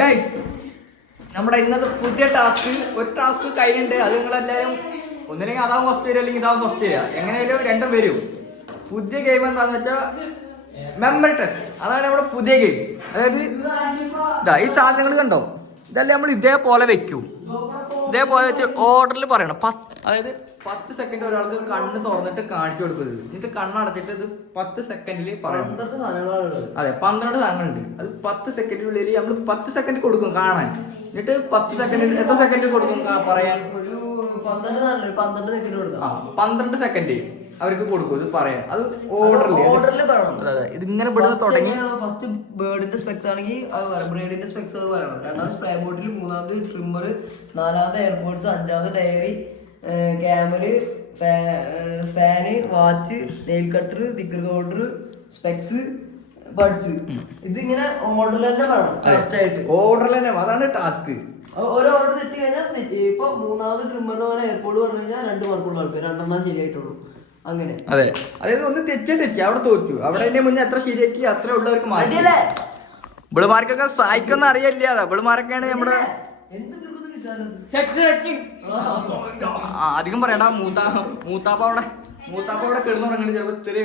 Guys നമ്മുടെ ഇന്നത്തെ പുതിയ ടാസ്ക് ഒരു ടാസ്ക് കയ്യിലുണ്ട്. അത് നിങ്ങളെല്ലാവരും ഒന്നില്ലെങ്കിൽ അതാവും ഫസ്റ്റ് വരിക അല്ലെങ്കിൽ ഇതാവും ഫസ്റ്റ് വരിക, എങ്ങനെയായാലും രണ്ടും വരും. പുതിയ ഗെയിം എന്താണെന്ന് വെച്ചാൽ മെമ്മറി ടെസ്റ്റ്. അതാണ് നമ്മുടെ പുതിയ ഗെയിം. അതായത് ഈ സാധനങ്ങൾ കണ്ടോ, ഇതെല്ലാം നമ്മൾ ഇതേപോലെ വെക്കും. ഇതേപോലെ വെച്ച് ഓർഡറിൽ പറയണം. അതായത് 10 സെക്കൻഡ് ഒരാൾക്ക് കണ്ണ് തുറന്നിട്ട് കാണിച്ചു കൊടുക്കുന്നത്. എന്നിട്ട് കണ്ണടച്ചിട്ട് ഇത് 10 സെക്കൻഡിൽ പറയണം. അതെ, 12 സാധനങ്ങളുണ്ട്. അത് 10 സെക്കൻഡിനുള്ളിൽ നമ്മൾ 10 സെക്കൻഡ് കൊടുക്കും കാണാൻ. എന്നിട്ട് 10 സെക്കൻഡ് എത്ര സെക്കൻഡ് കൊടുക്കും പറയാൻ? 12 സെക്കൻഡ് അവർക്ക് കൊടുക്കും ഇത് പറയാൻ. അത് ഓർഡറിൽ പറയണം. അതെ, ഇതിങ്ങനെ ഇവിടെ തുടങ്ങി. ഫസ്റ്റ് ബേർഡിന്റെ സ്പെക്സ് ആണെങ്കിൽ അത് പറയണം, ബ്രേഡിന്റെ സ്പെക്സ് അത് പറയണം. രണ്ടാമത് സ്പ്രേ ബോട്ടിൽ, മൂന്നാമത് ട്രിമ്മർ, നാലാമത് എയർപോർട്സ്, അഞ്ചാമത് diary, camel, fan, watch, nail cutter, തിക്കർ കൗണ്ടർ, സ്പെക്സ്, ബഡ്സ്. ഇതിങ്ങനെ ഓർഡറിൽ തന്നെ പറയണം. ഓർഡറിൽ തന്നെ, അതാണ് ടാസ്ക്. ഓരോ ഓർഡർ തെറ്റി കഴിഞ്ഞാൽ ഇപ്പൊ മൂന്നാമത് ട്രിമ്മറിന് പോലെ എയർപോർട്ട് പറഞ്ഞു കഴിഞ്ഞാൽ 2 മാർക്കുള്ള ആൾക്ക് 2 ശരിയായിട്ടുള്ളൂ. അങ്ങനെ. അതെ, അതായത് ഒന്ന് തെറ്റി അവിടെ തോറ്റു. അവിടെ എന്റെ മുന്നേ എത്ര ശരിയാക്കി അത്ര ഉള്ളവർക്ക് മാറ്റിയല്ലേ. ഇവിളുമാർക്കൊക്കെ സായിക്കൊന്നും അറിയില്ല. അതാ ഇവിളുമാരൊക്കെയാണ് നമ്മുടെ അധികം പറയണ്ട. മൂത്താപ്പ അവിടെ കിടന്നുറങ്ങി ചിലപ്പോ ചെറിയ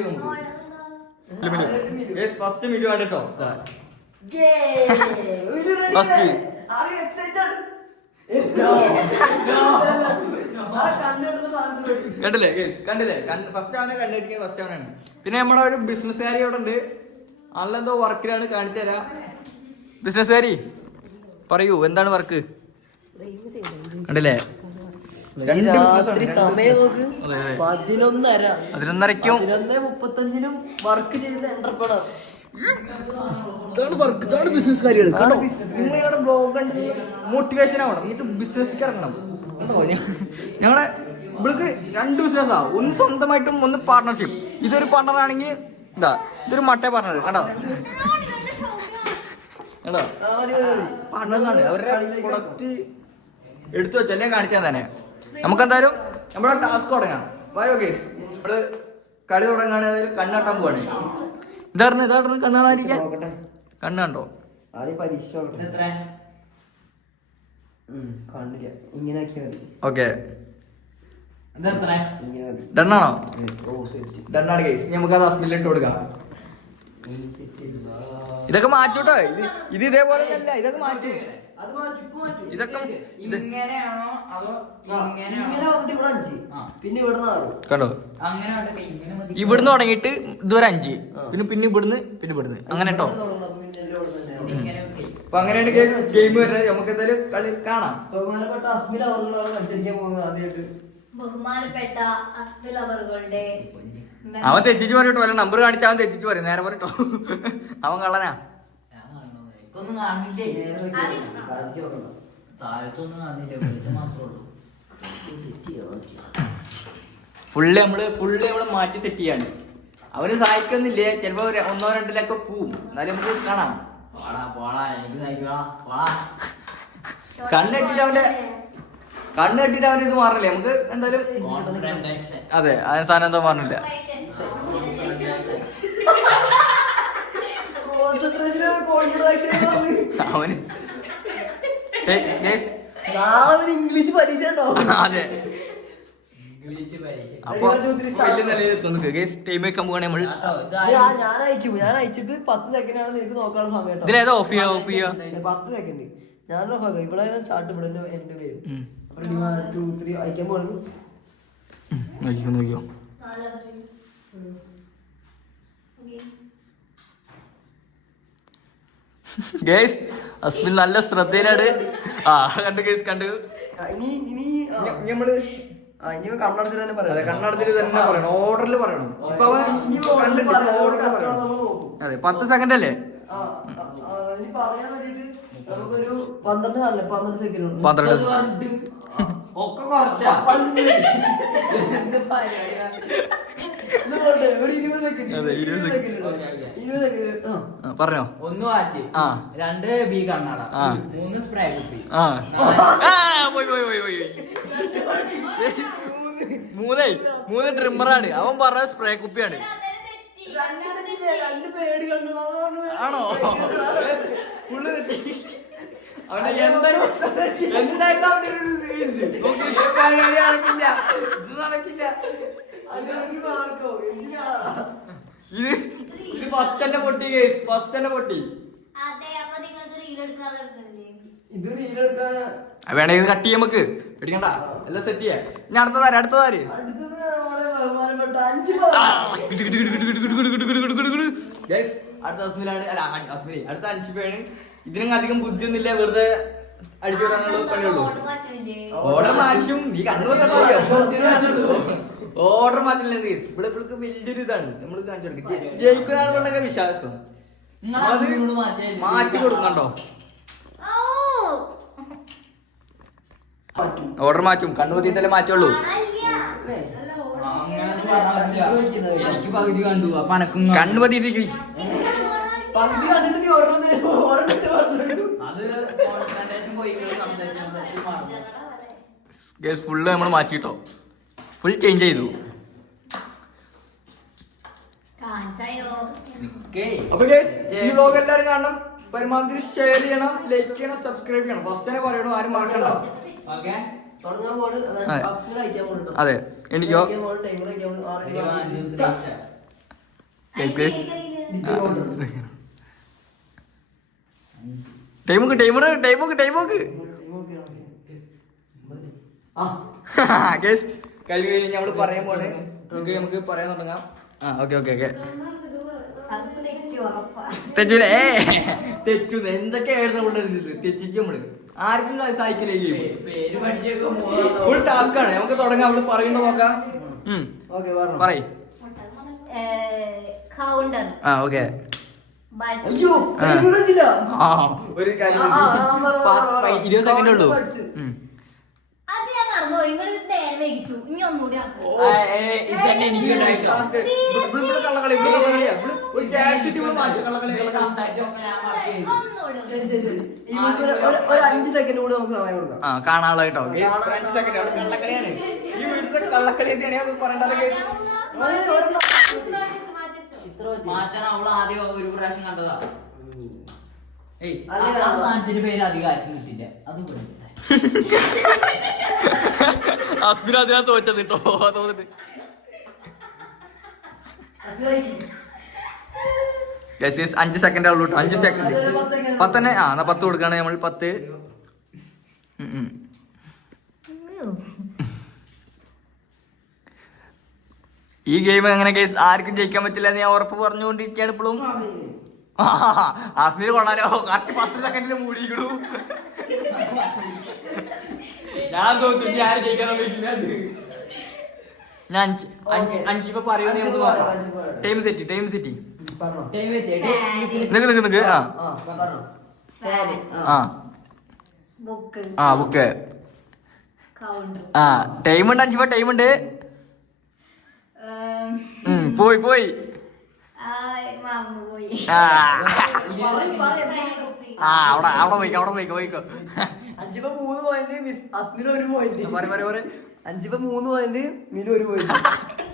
ഫസ്റ്റ് മിനിറ്റ് വേണ്ടിട്ടോ. ഫസ്റ്റ് കണ്ടില്ലേ ഫസ്റ്റ് അവനെ കണ്ടിരിക്കുന്നത് ഫസ്റ്റ് അവനാണ്. പിന്നെ നമ്മുടെ ഒരു ബിസിനസ്സുകാരി അവിടെ ഉണ്ട്. ആളെന്തോ വർക്കിലാണ്, കാണിച്ചു തരാം. ബിസിനസ്സുകാരി പറയൂ, എന്താണ് വർക്ക്? കണ്ടില്ലേ, രാത്രി സമയം നോക്ക്, 11:30 11:30ക്കും 11:35 വർക്ക് ചെയ്യുന്ന എന്റർപ്രണർ. ഇതാണ് ബിസിനസ്സുകാരികൾ. കണ്ടോ, നിങ്ങളുടെ ബ്ലോഗ് കണ്ട് മോട്ടിവേഷൻ ആവണം, എന്നിട്ട് ബിസിനസ്സിലേക്ക് ഇറങ്ങണം. ഞങ്ങളുടെ ഇവൾക്ക് 2 ബിസിനസ്സാ. ഒന്ന് സ്വന്തമായിട്ടും ഒന്ന് പാർട്ണർഷിപ്പ്. ഇതൊരു പാർട്ണർ ആണെങ്കിൽ ഇതൊരു മട്ടേ പാർട്ണർ. കണ്ടോ പാർട്ണേഴ്സാണ്. അവരുടെ പ്രൊഡക്റ്റ് എടുത്തു വെച്ചല്ലേ കാണിച്ചാൽ തന്നെ. നമുക്കെന്തായാലും നമ്മുടെ ടാസ്ക് തുടങ്ങാം. വായോ ഗേസ്, നമ്മള് കളി തുടങ്ങാണ്. അതായത് കണ്ണാട്ടാൻ പോവാണ്. ഇതായിരുന്നു കണ്ണാടിക്കാൻ. കണ്ണ് കണ്ടോ? ഓക്കെ, ഡണ്ണാണോ? ഡണ്ണാണ് ഗേസ്. നമുക്കത് അസ്മിലിട്ട് കൊടുക്കാം. ഇതൊക്കെ മാറ്റൂട്ടോ. ഇത് ഇതേപോലെ അല്ല, ഇതൊക്കെ മാറ്റും. ഇതൊക്കെ ഇങ്ങനെയാണോ അതോ പിന്നെ ഇവിടെ കണ്ടോ, ഇവിടുന്ന് തുടങ്ങിയിട്ട് ഇതുവരെ 5, പിന്നെ ഇവിടുന്ന് അങ്ങനെ കേട്ടോ. അപ്പൊ അങ്ങനെയാണ് ഗെയിം വരുന്നത്. നമുക്ക് എന്തായാലും കളി കാണാം. ബഹുമാനപ്പെട്ട അസ്മിൽ അവറുകളാണ് മത്സരിക്കാൻ പോകുന്നത് ആദ്യമായിട്ട്. ബഹുമാനപ്പെട്ട അസ്മിൽ അവറുകളുടെ അവൻ തെറ്റിച്ച് പറയട്ടോ. വല്ല നമ്പർ കാണിച്ചാൽ അവൻ തെറ്റിച്ച് പറയും. നേരെ പറയട്ടോ, അവൻ കള്ളനാ. ഫുള്ള് നമ്മള് മാറ്റി സെറ്റ് ചെയ്യാണ്. അവന് സഹായിക്കൊന്നുമില്ലേ, ചിലപ്പോ 1-2 പോവും. എന്നാലും നമുക്ക് കാണാം. കണ്ണെട്ടിട്ട് അവന് ഇത് മാറില്ലേ. നമുക്ക് എന്തായാലും അതെ, അതിന് സാധനം എന്താ പറഞ്ഞില്ല. അവന് ഇംഗ്ലീഷ് പരീക്ഷ ഉണ്ടോ? അതെ, അപ്പൊ വലിയ നിലയിൽ എത്തുന്നു. ടൈം വെക്കാൻ പോവാണ് നമ്മൾ. ഞാൻ അയച്ചിട്ട് 10 സെക്കൻഡാണ് നിനക്ക് നോക്കാനുള്ള സമയം. ഇതിലേതാ ഓഫ് ചെയ്യാ? 10 സെക്കൻഡ് ഞാൻ ഇവിടെ സ്റ്റാർട്ട് ഇവിടെ എന്റെ പേര് 1 2 3 അയക്കാൻ പോകുന്നു. നോക്കിയോ ഗേസ്, അസ്മിൻ നല്ല ശ്രദ്ധയിലാണ്. കണ്ടു ഗേസ്, കണ്ടു. നമ്മള് കണ്ണടച്ചിട്ട് തന്നെ പറയാം. കണ്ണടച്ചിട്ട് തന്നെ പറയണം, ഓർഡറിൽ പറയണം. അതെ, 10 സെക്കൻഡ് അല്ലേ? ഇനി പറയാൻ വേണ്ടിട്ട് നമുക്കൊരു 12 സെക്കൻഡ്. 12 ഒക്കെ കുറച്ചാ. ഒരു 20 സെക്കൻഡ്. 20 സെക്കൻഡ് പറഞ്ഞോ. 1 വാച്ച്, 2 ബി കണ്ണാട, 3 സ്പ്രേ കുപ്പി, 3 ട്രിമ്മറാണ്. അവൻ പറഞ്ഞ സ്പ്രേ കുപ്പിയാണ്. രണ്ട് പേടി കണ്ടു ആണോ? അവനെ എന്തായിരുന്നു അവന്റെ ഒരു ഇത്? നോക്ക്, ഇത് ഫസ്റ്റ് തന്നെ പൊട്ടി കേസ്, ഫസ്റ്റ് തന്നെ പൊട്ടി. അതെ, അപ്പൊ നിങ്ങൾക്ക് റീൽ എടുക്കാതെ എടുക്കണില്ലേ? ഇത് നീലെടുക്കാൻ വേണേ ഇത് കട്ട് ചെയ്യാൻ നമുക്ക് പേടിക്കണ്ട, എല്ലാം സെറ്റ് ചെയ്യാം. ഞാൻ അടുത്തതാര് അടുത്തത് നമ്മുടെ ബഹുമാനപ്പെട്ട 5 ഗൈസ് അടുത്ത അസ്മിലാണ്, അല്ല അസ്മിനി അടുത്ത അൻഷിഫയാണ്. ഇതിനും അധികം ബുദ്ധിയൊന്നുമില്ല, വെറുതെ അടിച്ചുവിടാനുള്ള പണിയുള്ളൂ. ഓർഡർ മാറ്റണില്ലേ? ഓർഡർ മാറ്റും, നീ കണ്ടുപോകാൻ ഓർഡർ മാറ്റില്ല. ഗൈസ് ഇവിടെ ഇവൾക്ക് വലിയൊരു ഇതാണ്, നമ്മൾ കാണിച്ചു കൊടുക്കുക. ജയിക്കുന്നതാണെന്നുണ്ടെങ്കിൽ വിശ്വാസം അത് മാറ്റി കൊടുക്കണ്ടോ? ഓ, ഓർഡർ മാറ്റും, കണ്ണു കുത്തിയിട്ടല്ലേ മാറ്റുള്ളൂ. കാണാനില്ല. എനിക്ക് പകുതി കണ്ടു, അപ്പൊ അനക്കും കണ്ണു പതിയിട്ട് പകുതി കണ്ടിട്ട് നീ ഓർമ്മ അത് കോൺസെൻട്രേഷൻ പോയി സംസാരിക്കാൻ ഗൈസ് ഫുള്ള് നമ്മൾ മാറ്റിട്ടോ, ഫുൾ ചേഞ്ച് ചെയ്തു. കാണിച്ചായോ? അപ്പൊ ഗൈസ് ഈ വ്ലോഗ് എല്ലാവരും കാണണം, പരമാവധി ഷെയർ ചെയ്യണം, ലൈക്ക് ചെയ്യണം, സബ്സ്ക്രൈബ് ചെയ്യണം. ഫസ്റ്റ് തന്നെ പറയണോ, ആരും മറക്കണ്ട. ഓക്കെ തുടങ്ങാൻ പോണ് അയക്കാൻ പോണോ? അതെ എനിക്കോ ടൈമർ അയക്കാൻ പോണു. ടൈമോക്ക് ഗൈസ് കഴിഞ്ഞ് നമ്മള് പറയാൻ പോണ്, നമുക്ക് പറയാൻ തുടങ്ങാം. ഓക്കെ അത് തെറ്റി ഉറപ്പാ. തെറ്റൂലേ, തെറ്റൂന്ന് എന്തൊക്കെയായിരുന്നു നമ്മുടെ തെറ്റിക്കും നമ്മള്. ആർക്കും സഹായിക്കില്ലേ പേര് പഠിച്ചേക്കും ഫുൾ ടാസ്ക് ആണ്. നമുക്ക് തുടങ്ങാം, അവള് പറയണ്ട നോക്കാം. ഓക്കെ പറയ്. കൗണ്ടർ, ഓക്കെ ബട്ടൺ, അയ്യോ ഇല്ല ഒരു കാര്യം, ആ, പറ. 20 സെക്കൻഡേ ഉള്ളൂ. അത് ഞാൻ മറന്നു. നിങ്ങൾ നേരെ വൈകിച്ചു. ഇനി ഒന്നുകൂടി ആക്കും. ഇത് തന്നെ എനിക്ക് ഉണ്ടായിട്ടോ ഒന്നുകൂടി ശരി ശരി ശരി ഇവർക്ക് ഒരു 5 സെക്കൻഡ് കൂടെ നമുക്ക് സമയം കൊടുക്കാം. കാണാനുള്ള കേട്ടോ. 5 സെക്കൻഡ് കള്ളക്കളിയാണ്. ഈ വീട്ടിൽ കള്ളക്കളി പറയണ്ടല്ലോ. ഇത്ര പറ്റി. മാറ്റാൻ അവള് ആദ്യം ഒരു പ്രാവശ്യം കണ്ടതാ. ഏയ് അല്ലേ, ആ സാധനത്തിന്റെ പേര് അധികം ആർക്കും കിട്ടില്ല. അത് പഠിക്കട്ടെ. അസ്മിന അതിനാ തോറ്റത് കേട്ടോ, തോന്നിട്ട്. അസ്മിനായി. 5 സെക്കൻഡ് ഉള്ളൂ കേട്ടോ, 5 സെക്കൻഡ്. 10 തന്നെ. എന്നാ 10 കൊടുക്കാണ് നമ്മൾ. 10. ഈ ഗെയിം എങ്ങനെ കേസ് ആർക്കും ജയിക്കാൻ പറ്റില്ല എന്ന് ഞാൻ ഉറപ്പ് പറഞ്ഞുകൊണ്ടിരിക്കുകയാണ് ഇപ്പോഴും. ആസ്മീർ കൊള്ളാലോ, കറക്റ്റ് 10 സെക്കൻഡിൽ മൂടിക്കണു. ഞാൻ തോന്നുന്നു ഞാൻ ജയിക്കാൻ പറ്റില്ല. ഞാൻ 5 ഇപ്പൊ പറയുന്നത് നമുക്ക് നോക്കാം. Time settee. പറഞ്ഞോ. ടൈം വെച്ചേ. നിക്ക്. പറഞ്ഞോ. Fan. Book, book. Counter, time ഉണ്ട് 5 ടൈം ഉണ്ട്. പോയി മറന്നുപോയി. അവിടെ പോയിക്കോ. 5 3 പോയിന്റ് മിസ് അസ്മിന് 1 പോയിന്റ്. പറ 5 3 പോയിന്റ് മിനു 1 പോയിന്റ്.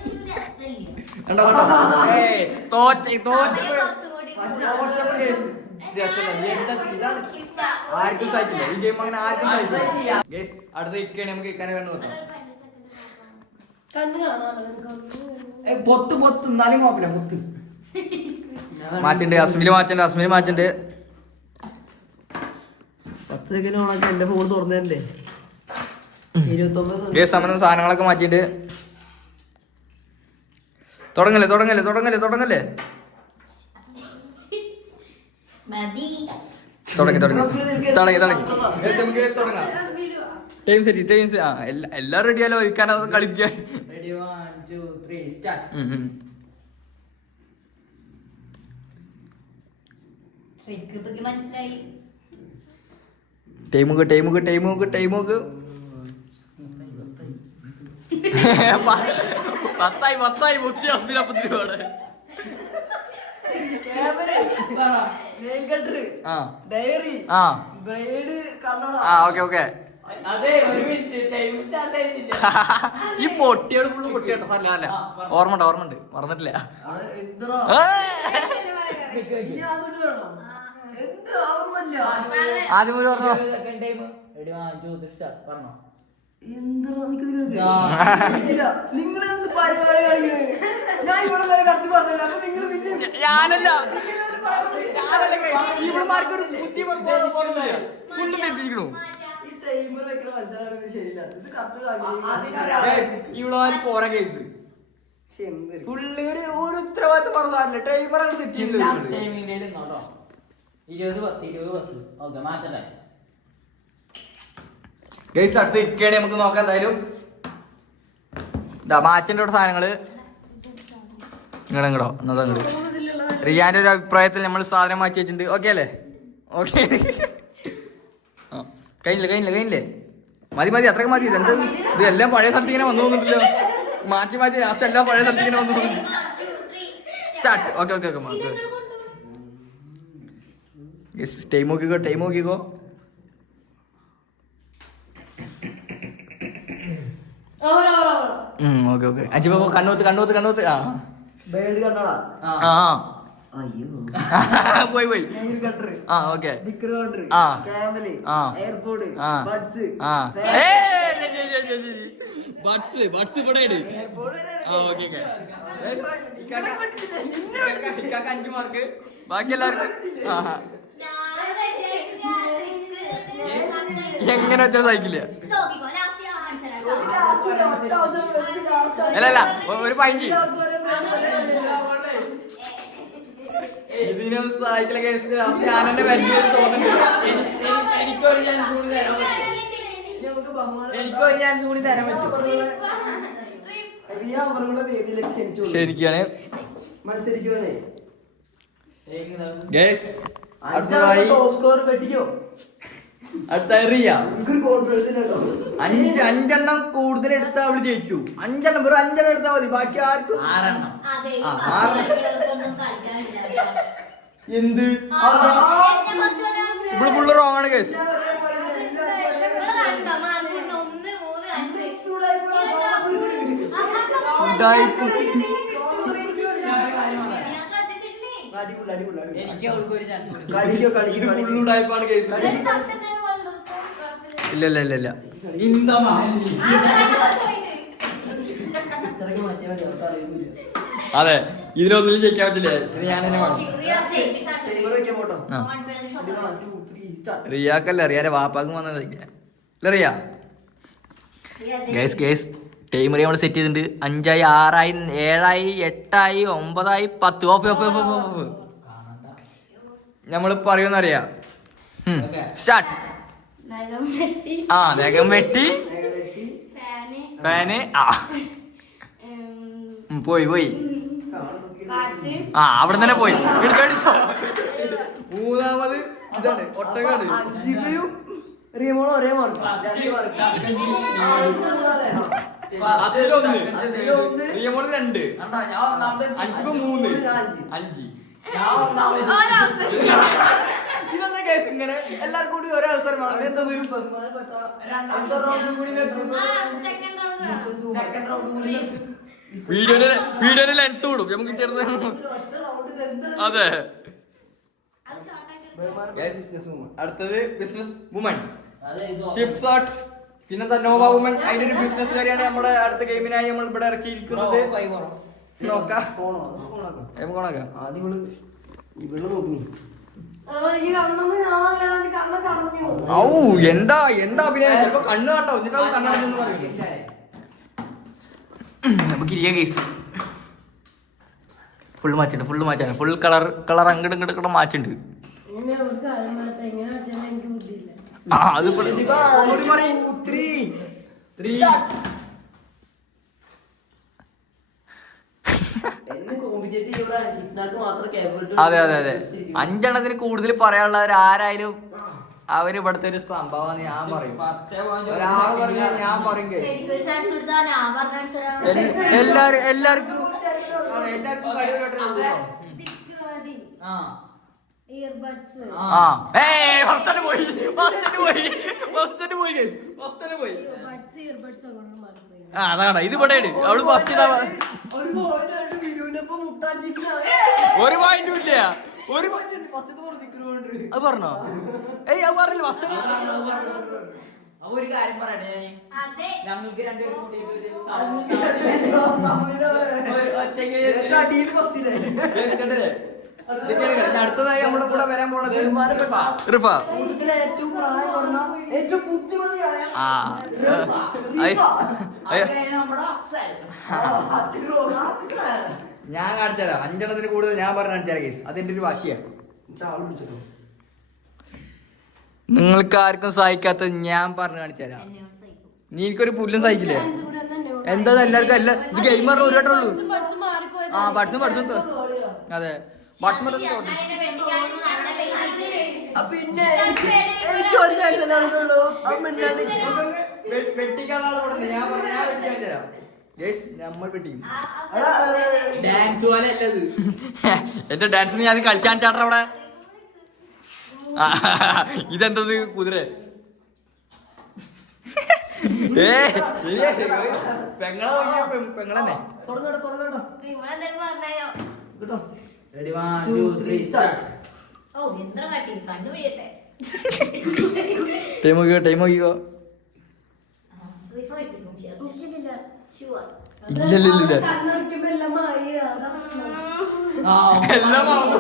ഇതൊന്നും രസമില്ല. കണ്ടോ തോറ്റ കുറച്ചുകൂടി ആർക്കും സാധിക്കില്ല ഈ ഗെയിം, അങ്ങനെ ആർക്കും സാധിക്കില്ല. അടുത്ത ഇക്കാണ് നമുക്ക് ഇക്കാനെ കണ്ടു നോക്കാം. പൊത്ത് എന്നാലും കുഴപ്പമില്ല. പൊത്ത് മാറ്റുണ്ട്, അസ്മില് മാറ്റുണ്ട്. 10 സെക്കൻഡ് ഓണാക്കി എന്റെ ഫോൺ തുറന്നേ. 29 സമയം സാധനങ്ങളൊക്കെ മാറ്റിണ്ട്. തുടങ്ങല്ലേ. മതി. തുടങ്ങി. നമുക്ക് തുടങ്ങാം. Time set. എല്ലാരും റെഡിയാലോ ഇരിക്കാനത് കളിപ്പിക്കാൻ. Ready, 1, 2, 3, start. ട്രിക്ക് ഇപ്പൊ മനസ്സിലായി. ടൈമുക്ക്. 10 മുത്തി അസ്മിനപ്പത്തിരിപാട്. ഡയറി ബ്രൈഡ് കണ്ണട. ഓക്കെ. അതെ, ഒരു മിനിറ്റ് ടൈം സ്റ്റാർട്ട് ആയിട്ടില്ല. ഈ പൊട്ടിയോട് ഫുള്ള് പൊട്ടിയോട്ടോ. സാറില്ല ഓർമ്മണ്ട് മറന്നിട്ടില്ല. എന്തിനാ? ഇനി അങ്ങോട്ട് വേണോ? എന്ത് ഓർമ്മല്ല ആദ്യം പോയി പറഞ്ഞോ. സെക്കൻഡ് ടൈം റെഡി 1 2 3 സ്റ്റാർട്ട് പറഞ്ഞോ. നിങ്ങൾ എന്ത് പരിപാടി കാണിക്കണേ? ഞാൻ ഇവിടെ വരെ കറക്റ്റ് പറഞ്ഞില്ല. അപ്പൊ നിങ്ങൾ ഞാനല്ല ഇവന്മാർക്കൊരു ബുദ്ധി ബോധമില്ല. ഫുള്ള് തെറ്റിക്കണു. ഈ ടൈമർ വെക്കണ മത്സരം ശരിയില്ല. ഇത് കറക്റ്റ് ഇവിടെ പോറ കേസ് എന്തൊരു പുള്ളി ഒരു ഉത്തരവാദിത്തം പറഞ്ഞാൽ ടൈമറാണ് സെറ്റ് ചെയ്തത്. ടൈമിംഗ് ഡേയിൽ നോട്ടോ 20-10 ഓക്കെ മാറ്റണ്ടേ. ഗൈസ് അടുത്ത് ഇക്കേണി നമുക്ക് നോക്കാം. എന്തായാലും മാച്ചിന്റെ കൂടെ സാധനങ്ങള് ഇങ്ങടോ എന്നതാ ഇങ്ങട്. റിയാന്റെ ഒരു അഭിപ്രായത്തിൽ നമ്മൾ സാധനം മാറ്റി വെച്ചിട്ടുണ്ട്. ഓക്കെ അല്ലേ? ഓക്കെ കഴിഞ്ഞില്ലേ മതി അത്രയ്ക്ക് മതി. എന്താ ഇത് എല്ലാം പഴയ സ്ഥലത്ത് ഇങ്ങനെ വന്നു തോന്നിട്ടില്ലോ. മാറ്റി ലാസ്റ്റ് എല്ലാം പഴയ സ്ഥലത്ത് ഇങ്ങനെ വന്നു തോന്നുന്നു. സ്റ്റാർട്ട്. ഓക്കെ ടൈം നോക്കിക്കോ. ഓക്കെ അഞ്ചിപ്പോ കണ്ണൂത്ത്. ബേഡ് കണ്ടോടാ. അയ്യോ പോയി കട്ടർ ഓക്കെ നിക്കർ കട്ടർ ആ. ക്യാമല് ആ. എയർപോർട്ട് ആ. ബഡ്സ് ബഡ്സ് ഇവിടെ ഓക്കെ 5 മാർക്ക്. ബാക്കി എല്ലാവർക്കും എങ്ങനെ വെച്ചാൽ സഹിക്കില്ല. അല്ല ഒരു 15 ഇതിന് സഹായിക്കല കേസ് ഞാൻ എന്നെ വലിയ തോന്നുന്നുണ്ട്. എനിക്കൊരു ചാൻസ് കൂടി തരാൻ പറ്റും. എനിക്കൊരു ചാൻസ് കൂടി തരാൻ പറ്റും. ശരിക്കാണ് മത്സരിക്കുവാനേ അടുത്തതായി സ്കോർ വെട്ടിക്കോ. റിയ എനിക്കൊരു കോൺഫിഡൻസ് കേട്ടോ. 5 കൂടുതൽ എടുത്താൽ അവള് ജയിച്ചു. 5 വെറും 5 എടുത്താൽ മതി. ബാക്കി ആർക്കും 6 എന്ത് ഇവിടെ ഫുള്ള് റോങ് ആണ് കേസ്. എനിക്ക് അവൾക്ക് ഒരു ചാൻസ് കൂടി. ഇത് ഫുള്ളുടായ്പാണ് കേസ്. ഇല്ല അതെ ഇതിലൊന്നും ജയിക്കാൻ പറ്റില്ലേ? ഞാൻ റിയാക്കല്ല റിയാന്റെ വാപ്പാക്കും വന്നത് റിയ ഗേസ് ടൈം നമ്മൾ സെറ്റ് ചെയ്തിട്ടുണ്ട്. 5 ആയി 6 7 8 9 10 ഓഫ് നമ്മള് പറയുമെന്നറിയാം. സ്റ്റാർട്ട്. നഖം വെട്ടി ഫാന് പോയി അവിടെ തന്നെ പോയി. മൂന്നാമത് ഇതാണ് ഒട്ടകാണ്. റിയമോള് ഒരേ മാർക്ക്. റിയമോള് 2 5 3 5 ഇതെന്താ കേസ് ഇങ്ങനെ എല്ലാവർക്കും കൂടി ഒരേ അവസരം വേണം. എന്തത് രണ്ടാമത്തെ റൗണ്ട് കൂടി വെക്കും. സെക്കൻഡ് റൗണ്ട് കൂടി വീഡിയോന്റെ ലെങ്ത് കൂടും നമുക്ക് ചെറുത്. അതെ അടുത്തത് ബിസിനസ് വുമൺ ഷിപ്സ് ആർട്സ്. പിന്നെന്താ നോവ വുമൺ. അതിന്റെ ഒരു ബിസിനസ് കാര്യമാണ് നമ്മുടെ അടുത്ത ഗെയിമിനായി നമ്മൾ ഇവിടെ ഇറക്കിയിരിക്കുന്നത്. നോക്കാം എന്താ അഭിനയം. ചിലപ്പോ കണ്ണ് കണ്ടോ എന്നിട്ട് കണ്ണടഞ്ഞെന്ന് പറയും. നമുക്ക് ഇരിക്കാം കേസ്. ഫുൾ മാറ്റാണ് ഫുൾ കളർ അങ്ങോട്ട് ഇങ്ങോട്ട് മാറ്റുണ്ട്. അത് അതെ 5 കൂടുതൽ പറയാനുള്ളവർ ആരായാലും അവര് ഇവിടുത്തെ ഒരു സംഭവം ഞാൻ പറയും. ഒരാള് പറഞ്ഞാൽ ഞാൻ പറയും. എല്ലാവർക്കും അതാണ് ഇത് ഇവിടെ അവള് ഫസ്റ്റ് ഒരു പോയിന്റും ഇല്ല. ഒരു അത് പറഞ്ഞോ? ഏയ് അത് പറഞ്ഞില്ല ഫസ്റ്റ്. അപ്പൊ ഒരു കാര്യം പറയട്ടെ ഞാൻ, അതെ ഞങ്ങൾക്ക് രണ്ടുപേരും കൂട്ടിയിട്ട് അടുത്തതായി നമ്മുടെ കൂടെ വരാൻ പോണത് റിഫ. ഏറ്റവും പ്രായം കുറഞ്ഞ ഏറ്റവും ബുദ്ധിമതിയായ ആ നമ്മുടെ അഫ്സൽ. ഞാൻ കാണിച്ചുതരാം. 5 എണ്ണത്തിന് കൂടുതൽ ഞാൻ പറഞ്ഞു കാണിച്ചുതരാം കേസ്. അതെന്റെ ഒരു വാശിയാണ്. നിങ്ങൾക്ക് ആർക്കും സഹിക്കാത്ത ഞാൻ പറഞ്ഞു കാണിച്ചുതരാം. നീ എനിക്കൊരു പുല്ലും സഹിക്കില്ലേ? എന്താ എല്ലാവർക്കും എല്ലാ ഇത് ഗെയിമർ ഒരു വട്ടേ ഉള്ളൂ. ആ ബഡ്സും അതെ ബഡ്സും പിന്നെ എനിക്ക് ഒരു ചാൻസ് ഉള്ളൂ. വെട്ടിക്കാതാണ് ഞാൻ വെട്ടിക്കാൻ തരാം. നമ്മൾ വെട്ടിക്കും. ഡാൻസ് പോലെ അല്ലത്. എന്റെ ഡാൻസ് ഞാൻ കളിക്കാൻ ചാട്ട അവിടെ. ഇതെന്തത് കുതിര? പെങ്ങളെ പെങ്ങളെന്നെ Ready, 1, 2, 3, start. ഓ എത്ര കാട്ടി കണ്ടുപിടിയട്ടെ ടൈം നോക്കിക്കോ. ഇല്ല എല്ലാം മറന്നു.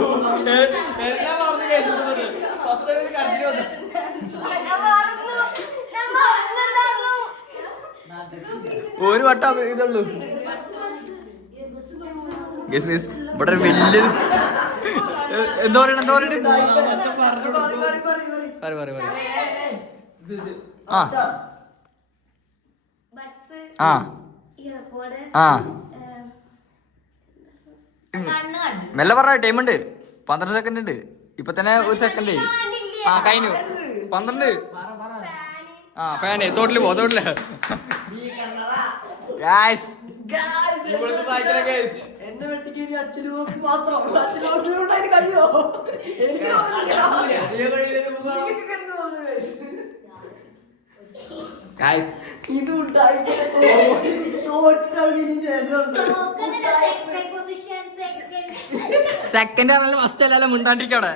ഒരു വട്ടം ഇതുള്ളൂ. ഇവിടെ വലിയ എന്താ പറയണ ആ ആ ആ മെല്ലെ പറഞ്ഞ ടൈം ഉണ്ട്. 12 സെക്കൻഡ് ഉണ്ട്. ഇപ്പൊ തന്നെ 1 സെക്കൻഡ്. ആ കഴിഞ്ഞു 12. ആ ഫാന് തോട്ടില് തോട്ടില് എന്നെ വെട്ടിക്ക് അച്ഛന് മാത്രം കഴിയോ? എനിക്ക് ഇത് സെക്കൻഡ് ആണല്ലോ ഫസ്റ്റ് അല്ലല്ലോ മുണ്ടാണ്ടിരിക്കവിടെ.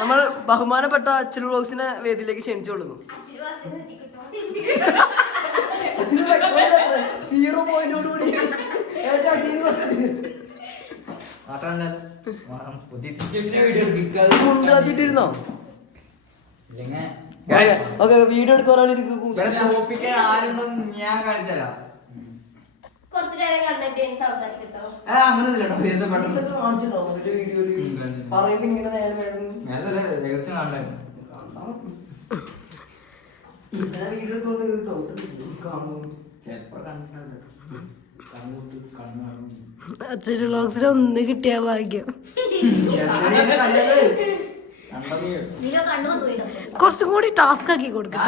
നമ്മൾ ബഹുമാനപ്പെട്ട അച്ഛൻ വ്ലോഗ്സിനെ വേദിയിലേക്ക് ക്ഷണിച്ചോളുന്നു. 0.ഓടുകൂടി മുണ്ടാത്തിട്ടിരുന്നോ? Okay video എടുക്കാറാണ്. ആരുണ്ടെന്ന് ഞാൻ കാണിച്ചുതരാം. കുറച്ചു നേരം കണ്ടിട്ട് എനിക്ക് സംസാരിക്കട്ടോ. അങ്ങനെയല്ലോ പറയുമ്പോ ഇങ്ങനെ നേരം വേണം. വീഡിയോ അച്ഛൻ വ്ലോഗ്സിന് ഒന്ന് കിട്ടിയ ഭാഗ്യം. നീലോ കണ്ണു പോയിട്ടോ. കുറച്ചും കൂടി ടാസ്ക് ആക്കി കൊടുക്കാം.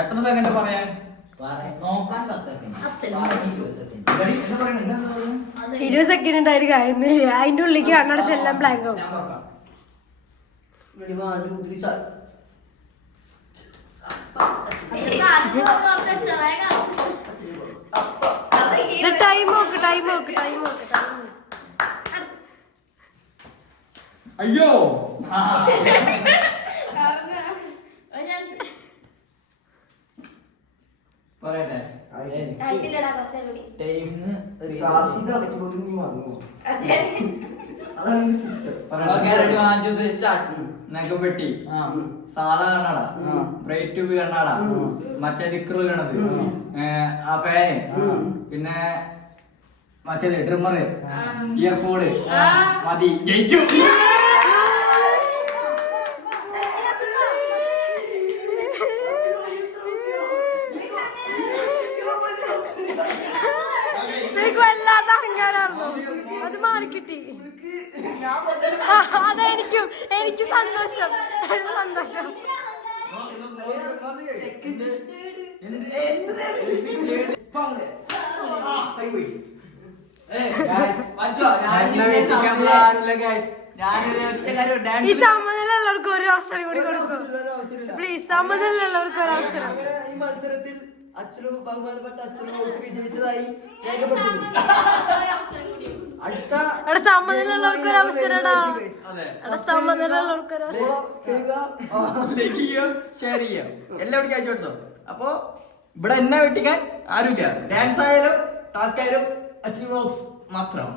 എത്ര സെക്കൻഡ് പറയാൻ? നോക്കാൻ 10 20 സെക്കൻഡ് ഉണ്ടായിട്ട് കാര്യമൊന്നുമില്ല. അതിന്റെ ഉള്ളിലേക്ക് കണ്ണടച്ച് എല്ലാം ബ്ലാങ്ക് ആവും. ടൈം നോക്ക്. അയ്യോ പറയട്ടെ. നഖം വെട്ടി സാധാ കണ്ണട, ബ്രൈറ്റ് ട്യൂബ് കണ്ണട, മറ്റേ ദിക്റ് കണത്, ആ ഫാന്, പിന്നെ മറ്റേത് ഡ്രിമ്മറ്, ഇയർപോഡ് മതി. ജയിച്ചു. നിനക്ക് വല്ലാത്ത അഹങ്കാരായിരുന്നു. അത് മാറിക്കിട്ടി. അതെനിക്കും എനിക്ക് സന്തോഷം. ഈ സമനിലുള്ള സമ്മതമുള്ളവർക്ക് ഒരു അവസരം കൂടി കൊടുക്കും. പ്ലീസ്, സമ്മതമുള്ളവർക്ക് ഒരു അവസരം. അങ്ങനെ ഈ മത്സരത്തിൽ അച്ഛനും ബഹുമാനപ്പെട്ട അച്ഛനും ബോസ് വിജയിച്ചതായി രേഖപ്പെടുത്തുന്നു. അടുത്ത അവിടെ സമ്മതമുള്ളവർക്ക് ഒരു അവസരടാ. അതെ അവിടെ സമ്മതമുള്ളവർക്ക് ഒരു അവസരം. ചെയ്യുക. ലൈക്ക് ചെയ്യുക, ഷെയർ ചെയ്യുക, എല്ലാവർക്കും അയച്ചു കൊടുത്തോ. അപ്പൊ ഇവിടെ എന്നെ വെട്ടിക്കാൻ ആരുമില്ല. ഡാൻസ് ആയാലും ടാസ്ക് ആയാലും അച്ചീവ് മാത്രം.